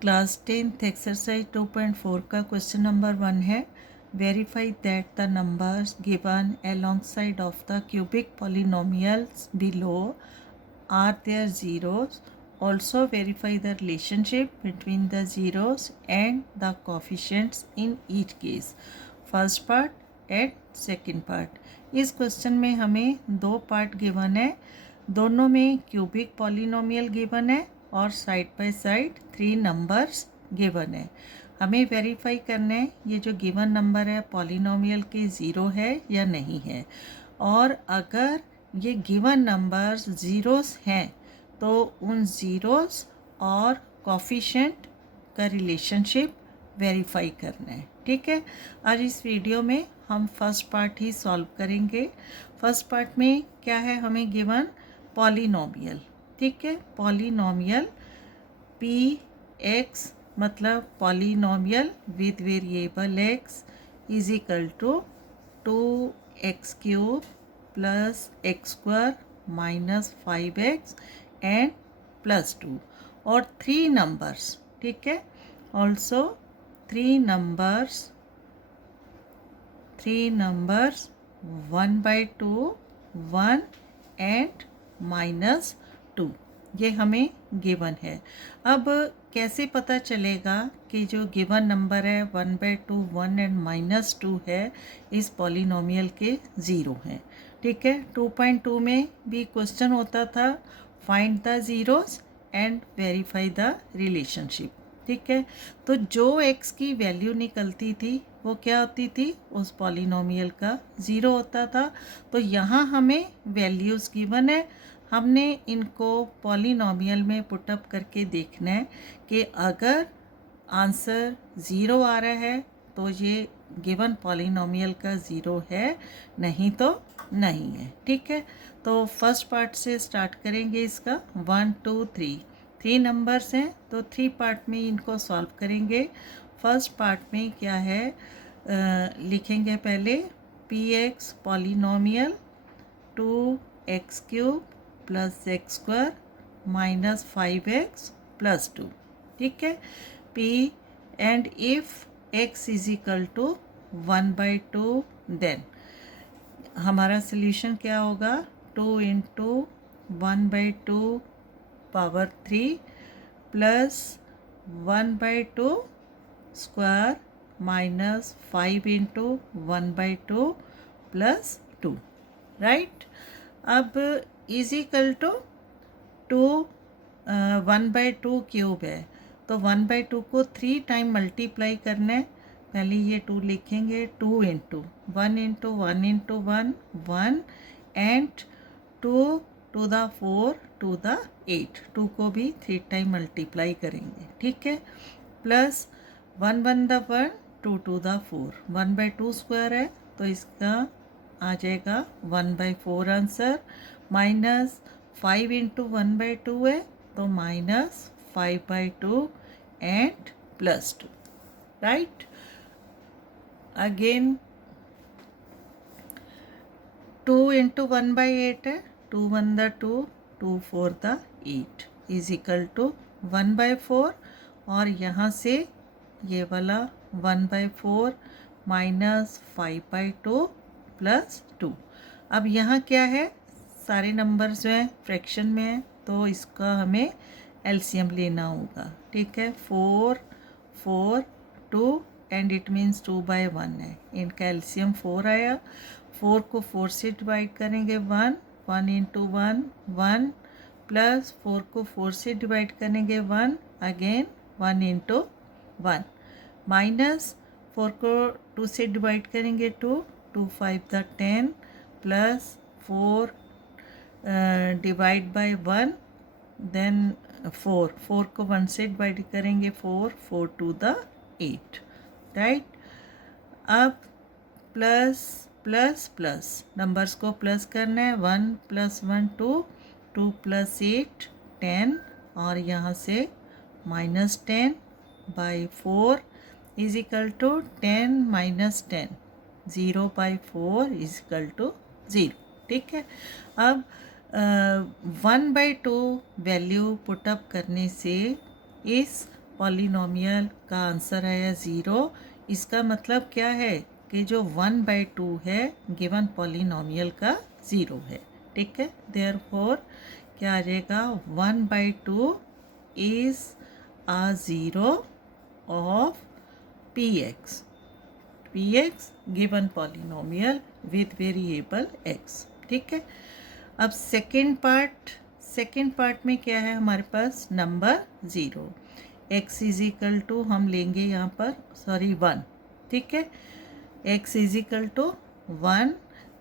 Class 10th exercise 2.4 का question number 1 है। Verify that the numbers given alongside of the cubic polynomials below are their zeros. Also verify the relationship between the zeros and the coefficients in each case. First part and second part. इस question में हमें दो part given है, दोनों में cubic polynomial given है और side by side 3 numbers given है। हमें वेरीफाई करना है ये जो गिवन नंबर है पॉलिनोमियल के ज़ीरो है या नहीं है, और अगर ये गिवन नंबर्स ज़ीरोस हैं तो उन ज़ीरोस और कोफिशिएंट का रिलेशनशिप वेरीफाई करना है। ठीक है, आज इस वीडियो में हम फर्स्ट पार्ट ही सॉल्व करेंगे। फर्स्ट पार्ट में क्या है, हमें गिवन पॉलिनोमियल। ठीक है, पॉलिनोमियल पी एक्स मतलब polynomial with variable X is equal to 2x³ plus x² minus 5x and plus 2 और 3 नंबर्स। ठीक है, ऑल्सो 3 numbers 1/2 1 एंड माइनस 2 ये हमें गिवन है। अब कैसे पता चलेगा कि जो गिवन नंबर है 1/2 1 एंड माइनस 2 है इस पॉलिनोमियल के ज़ीरो हैं। ठीक है, 2.2 में भी क्वेश्चन होता था find the zeros and verify the relationship. ठीक है, तो जो x की वैल्यू निकलती थी वो क्या होती थी, उस पॉलिनोमियल का ज़ीरो होता था। तो यहाँ हमें वैल्यूज़ गिवन है, हमने इनको पॉलिनोमियल में पुटअप करके देखना है कि अगर आंसर ज़ीरो आ रहा है तो ये गिवन पॉलिनोमियल का ज़ीरो है, नहीं तो नहीं है। ठीक है, तो फर्स्ट पार्ट से स्टार्ट करेंगे इसका। 1 2 3 नंबर्स हैं तो 3 पार्ट में इनको सॉल्व करेंगे। फर्स्ट पार्ट में क्या है, लिखेंगे पहले P X polynomial 2x³ plus x² minus 5x plus 2। ठीक है, P and if x is equal to 1/2 then हमारा सल्यूशन क्या होगा, 2 into 1/2 power 3 plus 1/2 square minus 5 into 1/2 plus 2। Right, अब इज इक्वल टू 2 1/2 क्यूब है तो 1/2 को 3 टाइम मल्टीप्लाई करना है। पहले ये 2 लिखेंगे, 2 into 1 into 1 into 1 1 and 2 to the 4 to the 8, 2 को भी 3 टाइम मल्टीप्लाई करेंगे। ठीक है, plus 1 1 the 1 2 to the 4 1/2 square है तो इसका आ जाएगा 1/4 आंसर, माइनस 5 इंटू 1/2 है तो minus 5/2 and plus 2। Right, again 2 into 1/8 है, 2 1 the 2 2 4 the 8 is equal to 1/4 और यहाँ से ये वाला 1/4 माइनस 5/2 प्लस 2। अब यहाँ क्या है, सारे नंबर्स जो हैं फ्रैक्शन में है तो इसका हमें एलसीएम लेना होगा। ठीक है, 4 4 2 एंड इट मीन्स 2/1 है, इनका एलसीएम 4 आया। 4 को 4 से डिवाइड करेंगे 1 1 इंटू 1 1 प्लस 4 को 4 से डिवाइड करेंगे 1 अगेन 1 इंटू 1 माइनस 4 को 2 से डिवाइड करेंगे 2 2 5 the 10 plus 4 divide by 1 then 4 को 1 से डिवाइड करेंगे 4 4 टू द 8। राइट, अब प्लस प्लस प्लस नंबर्स को प्लस करना है, 1 प्लस 1 2 2 प्लस 8 10 और यहाँ से minus 10 by 4 is equal to 10 minus 10 0/4 is equal to 0। ठीक है, अब 1/2 वैल्यू पुटअप करने से इस पॉलिनोमियल का आंसर आया 0। इसका मतलब क्या है कि जो 1/2 है गिवन पॉलिनोमियल का 0 है। ठीक है, देयरफॉर क्या आ जाएगा 1/2 is a 0 of px given polynomial with variable x। ठीक है, अब सेकेंड पार्ट में क्या है हमारे पास number 0, x is equal to हम लेंगे यहाँ पर 1। ठीक है, x is equal to 1,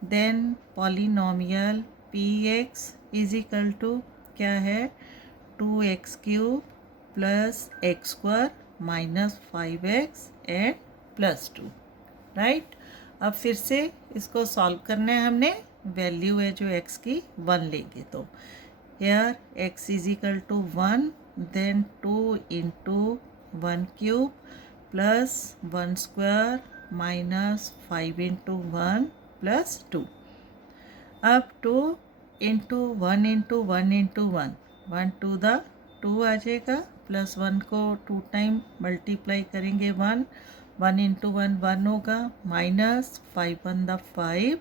then polynomial px is equal to क्या है 2x³ plus x² minus 5x and plus 2। Right, अब फिर से इसको सॉल्व करना है हमने, वैल्यू है जो x की 1 लेंगे तो here x is equal to 1, then 2 into 1³ plus 1² minus 5 into 1 plus 2। अब 2 into 1 into 1 into 1, 1 to the 2 आ जाएगा, प्लस 1 को 2 टाइम मल्टीप्लाई करेंगे 1 इंटू 1 1 होगा, minus 5 1 the 5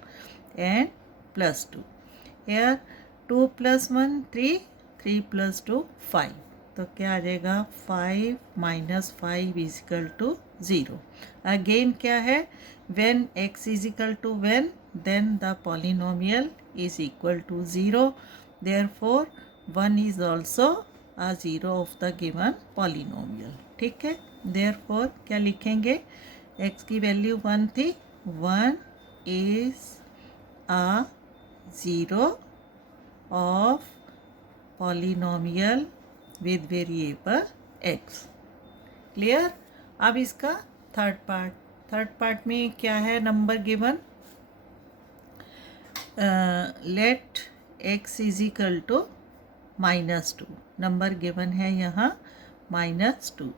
and plus 2। Here 2 plus 1 3, 3 plus 2 5, तो क्या आ जाएगा 5 minus 5 is equal to 0। Again क्या है when x is equal to when then the polynomial is equal to 0, therefore 1 is also a 0 of the given polynomial. ठीक है, therefore क्या लिखेंगे, x की वैल्यू 1 थी, 1 is a 0 of polynomial with variable x। Clear. अब इसका third part में क्या है number given, let x is equal to -2, number given है यहाँ -2,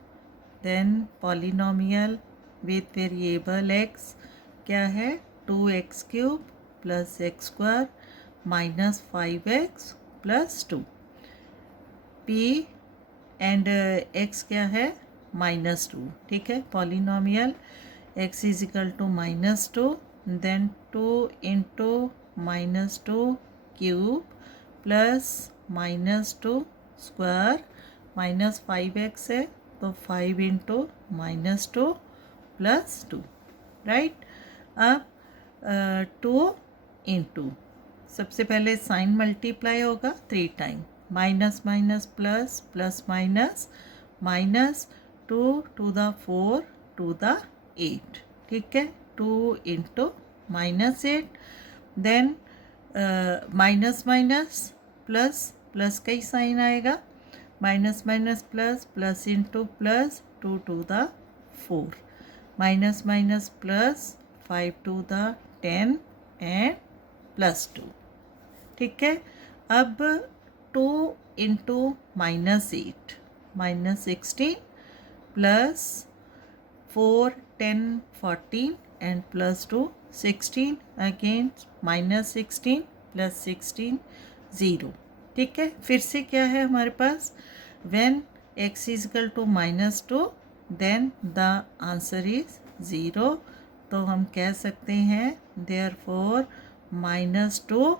then polynomial with variable x क्या है 2x³ plus x² minus 5x plus 2, p and x क्या है -2। ठीक है, polynomial x is equal to -2, then 2 into -2³ plus -2² minus 5x है तो 5 इंटू -2 प्लस 2। राइट, अब 2 इंटू सबसे पहले साइन मल्टीप्लाई होगा 3 time, minus minus plus plus minus minus 2 to the 4 to the 8। ठीक है, 2 into -8, then minus minus plus plus का ही साइन आएगा, minus minus plus plus into plus 2 to the 4, minus minus plus 5 to the 10 and plus 2। ठीक है, अब 2 into -8 -16 plus 4 10 14 and plus 2 16, again -16 plus 16 0। ठीक है, फिर से क्या है हमारे पास when x is equal to -2 then the answer is 0, तो हम कह सकते हैं therefore -2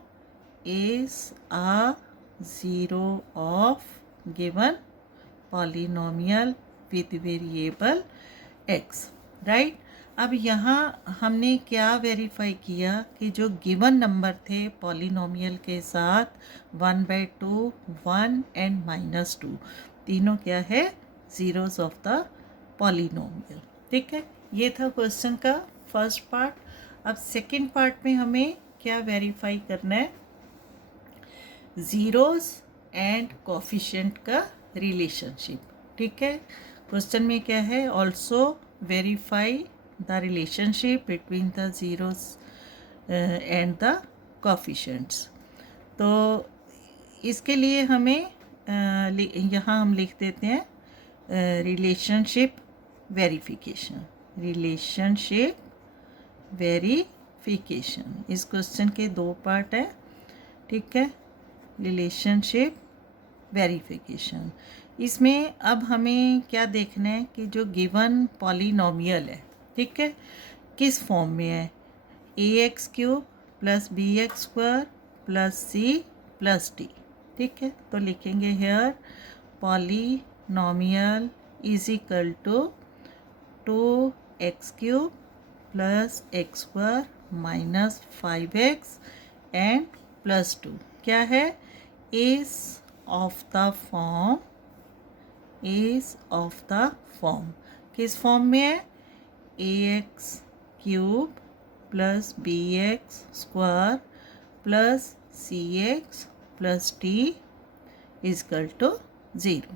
is a 0 of given polynomial with variable x। Right, अब यहाँ हमने क्या वेरीफाई किया कि जो गिवन नंबर थे पॉलिनोमियल के साथ 1/2 1 एंड -2 तीनों क्या है जीरोस ऑफ द पॉलिनोमियल। ठीक है, ये था क्वेश्चन का फर्स्ट पार्ट। अब सेकंड पार्ट में हमें क्या वेरीफाई करना है, ज़ीरोस एंड कोफिशिएंट का रिलेशनशिप। ठीक है, क्वेश्चन में क्या है also verify the relationship between the zeros and the coefficients. तो इसके लिए हमें यहाँ हम लिख देते हैं रिलेशनशिप वेरिफिकेशन, रिलेशनशिप वेरिफिकेशन। इस क्वेश्चन के 2 पार्ट है। ठीक है, रिलेशनशिप वेरिफिकेशन, इसमें अब हमें क्या देखना है कि जो गिवन पॉलिनोमियल है, ठीक है, किस फॉर्म में है, ax³ plus bx² plus c plus d, ठीक है। तो लिखेंगे here polynomial is equal to 2x³ plus x² minus 5x and plus 2 क्या है, is of the form, is of the form, किस फॉर्म में है, ax³ plus bx² plus cx plus d equal to 0,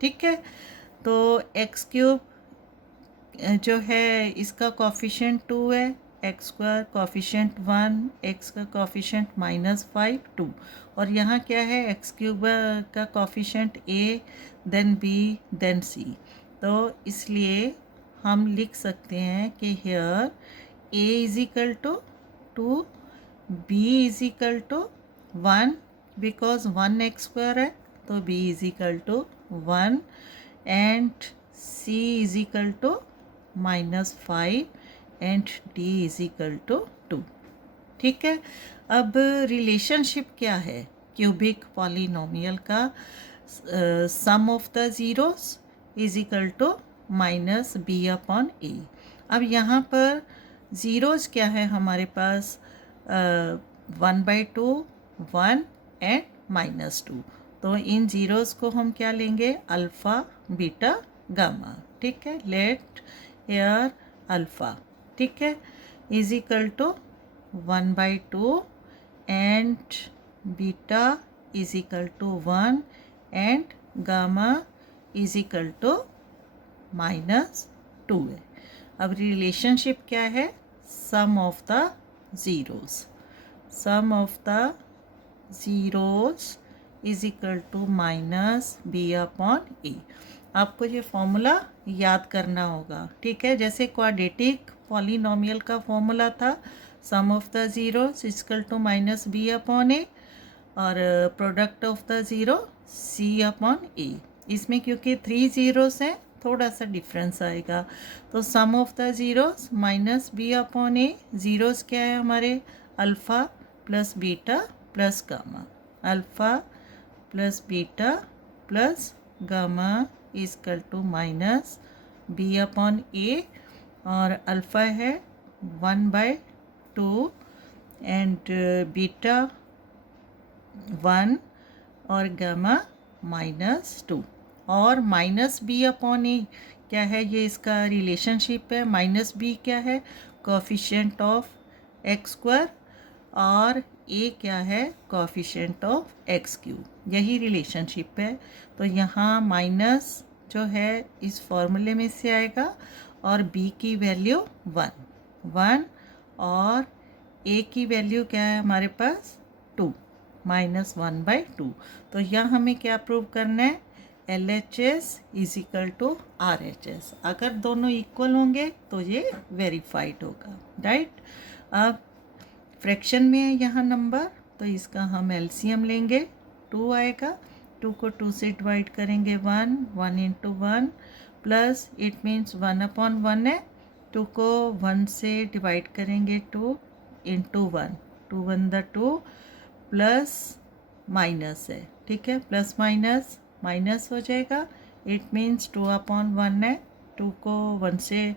ठीक है। तो x³ जो है इसका कॉफिशेंट 2 है, x² कॉफिशेंट 1, x का कॉफिशेंट -5 2, और यहाँ क्या है, x³ का coefficient a then b then c। तो इसलिए हम लिख सकते हैं कि here a is equal to 2, b is equal to 1 because 1x² है, तो b is equal to 1 and c is equal to -5 and d is equal to 2, ठीक है। अब रिलेशनशिप क्या है क्यूबिक पॉलिनोमियल का, sum of the zeros is equal to -b/a। अब यहाँ पर ज़ीरोस क्या है हमारे पास, 1/2 1 एंड -2, तो इन ज़ीरोस को हम क्या लेंगे, अल्फ़ा बीटा गामा, ठीक है। लेट हेयर अल्फ़ा, ठीक है, is equal to 1/2 and beta is equal to 1 and gamma is equal to -2 है। अब रिलेशनशिप क्या है, sum of the zeros, sum of the zeros is equal to -b/a। आपको ये फॉर्मूला याद करना होगा, ठीक है। जैसे क्वाड्रेटिक पॉलिनोमियल का फॉर्मूला था, sum of the zeros is equal to -b/a और product of the zero c/a। इसमें क्योंकि 3 ज़ीरोस हैं थोड़ा सा डिफरेंस आएगा, तो sum of the zeros -b/a, zeros क्या है हमारे, alpha plus beta plus gamma, alpha plus beta plus gamma is equal to -b/a, और अल्फ़ा है 1/2 एंड बीटा 1 और गामा -2, और -b/a क्या है, ये इसका रिलेशनशिप है। -b क्या है, कोफिशिएंट ऑफ x² और a क्या है, कोफिशिएंट ऑफ x³, यही रिलेशनशिप है। तो यहाँ माइनस जो है इस फॉर्मूले में से आएगा, और b की वैल्यू 1 और a की वैल्यू क्या है हमारे पास 2, -1/2। तो यहाँ हमें क्या प्रूव करना है, LHS is equal to RHS। अगर दोनों इक्वल होंगे तो ये वेरीफाइड होगा, राइट। अब फ्रैक्शन में है यहाँ नंबर, तो इसका हम एलसीएम लेंगे, 2 आएगा, 2 को 2 से डिवाइड करेंगे 1 इंटू 1 प्लस इट मीन्स 1/1 है, 2 को 1 से डिवाइड करेंगे 2 इंटू 1, 2 1 द 2 प्लस माइनस है, ठीक है, प्लस माइनस माइनस हो जाएगा, इट मीन्स 2/1 है, 2 को 1 से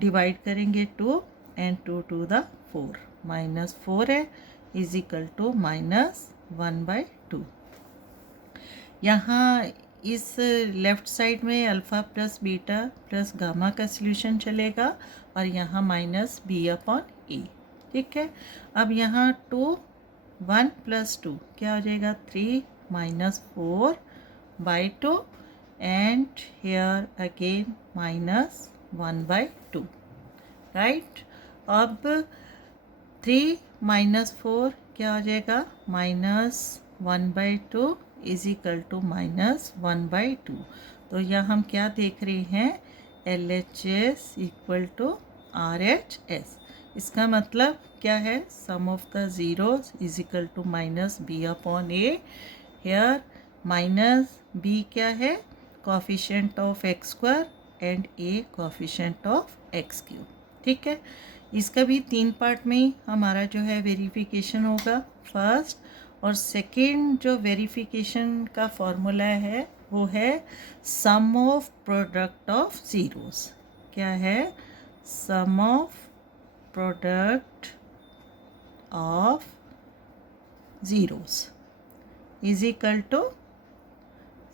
डिवाइड करेंगे 2 एंड 2 टू द 4 -4 है, इज इक्वल टू -1/2। यहाँ इस लेफ़्ट साइड में alpha plus beta plus gamma का सॉल्यूशन चलेगा, और यहाँ -b/a, ठीक है। अब यहाँ 2 1 + 2 क्या हो जाएगा, 3 -4/2 एंड हेयर अगेन -1/2, राइट। अब 3 -4 क्या हो जाएगा, -1/2 इज इक्वल टू -1/2। तो यहाँ हम क्या देख रहे हैं, LHS इक्वल टू RHS। इसका मतलब क्या है, sum of the zeros is equal to -b/a। Here minus B क्या है, coefficient of X square and A coefficient of X cube. ठीक है, इसका भी 3 पार्ट में हमारा जो है वेरिफिकेशन होगा। फर्स्ट और सेकंड जो वेरिफिकेशन का फॉर्मूला है वो है sum of product of zeros. क्या है, sum of product of zeros is equal to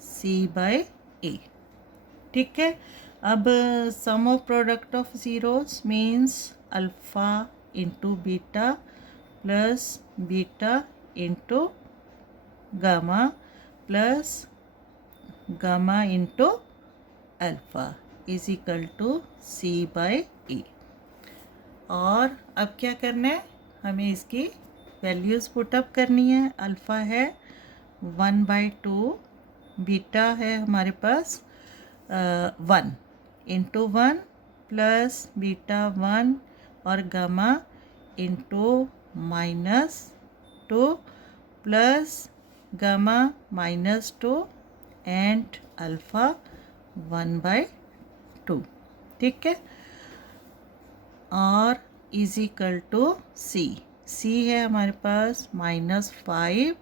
C by A. ठीक है, अब sum of product of zeros means alpha into beta plus beta into gamma plus gamma into alpha is equal to C by A. और अब क्या करना है, हमें इसकी वैल्यूज़ पुटअप करनी है। अल्फ़ा है 1/2, बीटा है हमारे पास 1 इंटू 1 प्लस बीटा 1 और gamma into -2 plus gamma -2 and alpha 1/2। ठीक है, और इज इक्वल टू सी। सी है हमारे पास -5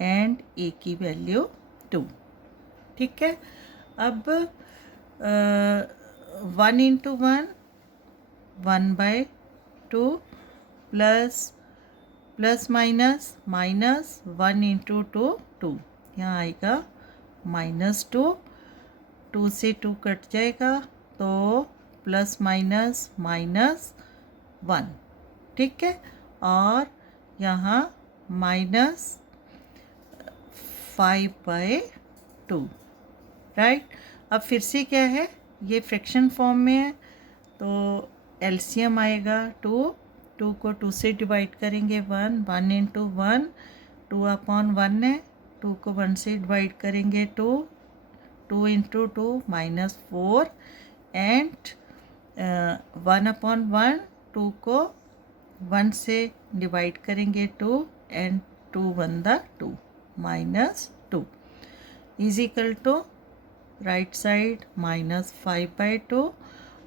एंड ए की वैल्यू 2। ठीक है, अब 1 इंटू 1 1/2 प्लस माइनस 1 इंटू 2 2, यहाँ आएगा -2, 2 से 2 कट जाएगा तो प्लस माइनस -1। ठीक है, और यहाँ -5/2। राइट, अब फिर से क्या है, ये फ्रैक्शन फॉर्म में है तो एलसीएम आएगा 2 को 2 से डिवाइड करेंगे 1 इंटू 1 2/1 है, 2 को 1 से डिवाइड करेंगे 2 इंटू 2 -4 एंड 1/1 2 को 1 से डिवाइड करेंगे 2 and 2 1 2 -2 is equal to right side -5/2।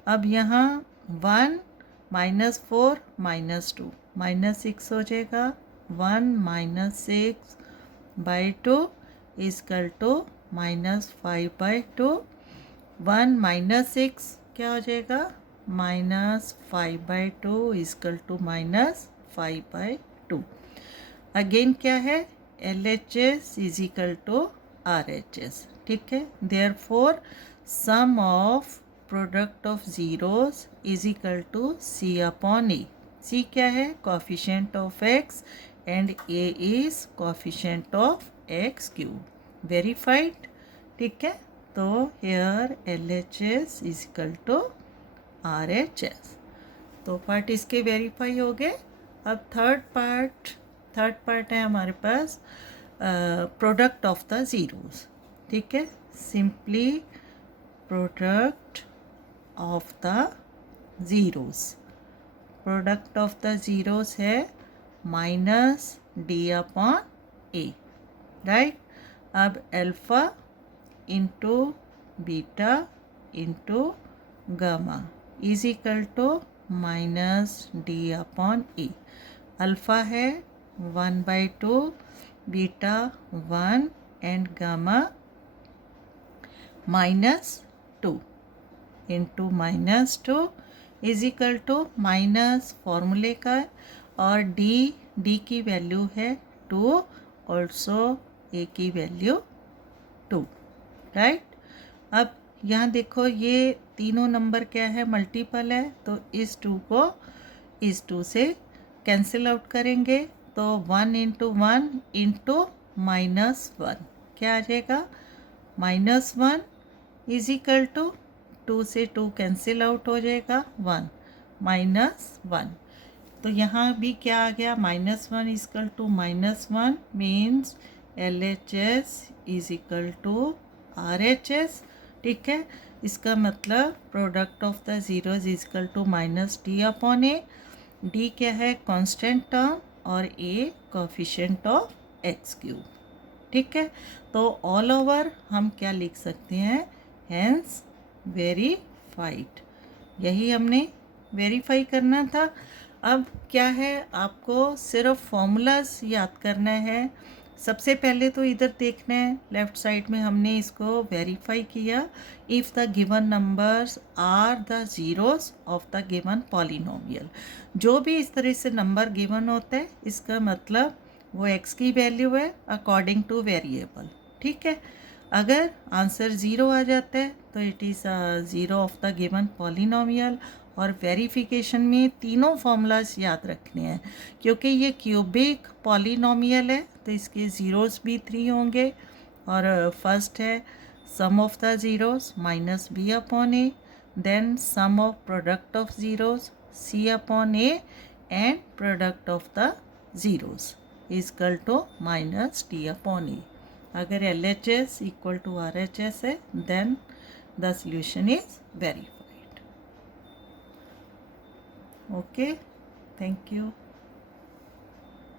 अब यहाँ 1 -4 -2 -6 हो जाएगा, 1 -6/2 इज इक्वल टू -5/2। 1 -6 क्या हो जाएगा, -5/2 इज इक्वल टू -5/2। अगेन क्या है, LHS is equal to RHS। ठीक है, therefore sum of product of zeros is equal to C upon A। C क्या है, coefficient of X and A is coefficient of X cube. Verified. ठीक है, तो here LHS is equal to RHS। तो part इसके verify हो गए। अब थर्ड पार्ट है हमारे पास प्रोडक्ट ऑफ द ज़ीरोस। ठीक है, simply product of the zeros. Product of the zeros है -D/A। राइट, अब alpha into beta into gamma is equal to -D/A। Alpha है 1/2, beta 1 and gamma -2 into -2 is equal to minus फॉर्मूले का, और D की value है 2, also a की value 2। Right, अब यहाँ देखो ये तीनों नंबर क्या है, मल्टीपल है, तो इस 2 को इस 2 से कैंसिल आउट करेंगे तो 1 इंटू 1 इंटू -1 क्या आ जाएगा, -1 इज इक्वल टू 2 से 2 कैंसिल आउट हो जाएगा 1 -1। तो यहाँ भी क्या आ गया, -1 is equal to -1 means LHS is equal to RHS। ठीक है, इसका मतलब product of the zeros is equal to -D/A। D क्या है, कांस्टेंट टर्म, और A coefficient of X cube. ठीक है, तो ऑल ओवर हम क्या लिख सकते हैं, हेंस वेरीफाइड। यही हमने वेरीफाई करना था। अब क्या है, आपको सिर्फ फॉर्मूलाज याद करना है। सबसे पहले तो इधर देखना है, लेफ्ट साइड में हमने इसको वेरीफाई किया। If the given numbers are the zeros of the given polynomial. जो भी इस तरह से नंबर गिवन होता है, इसका मतलब वो x की वैल्यू है अकॉर्डिंग टू वेरिएबल। ठीक है, अगर आंसर ज़ीरो आ जाता है तो it is zero of the given polynomial. और वेरिफिकेशन में तीनों फॉर्मूलाज याद रखने हैं, क्योंकि ये क्यूबिक पॉलिनोमियल है तो इसके ज़ीरोस भी 3 होंगे। और फर्स्ट है sum of the zeros minus B upon A, then sum of product of zeros C upon A, and product of the zeros is equal to minus D upon A. अगर LHS equal to RHS है then the solution is verified. Okay, thank you.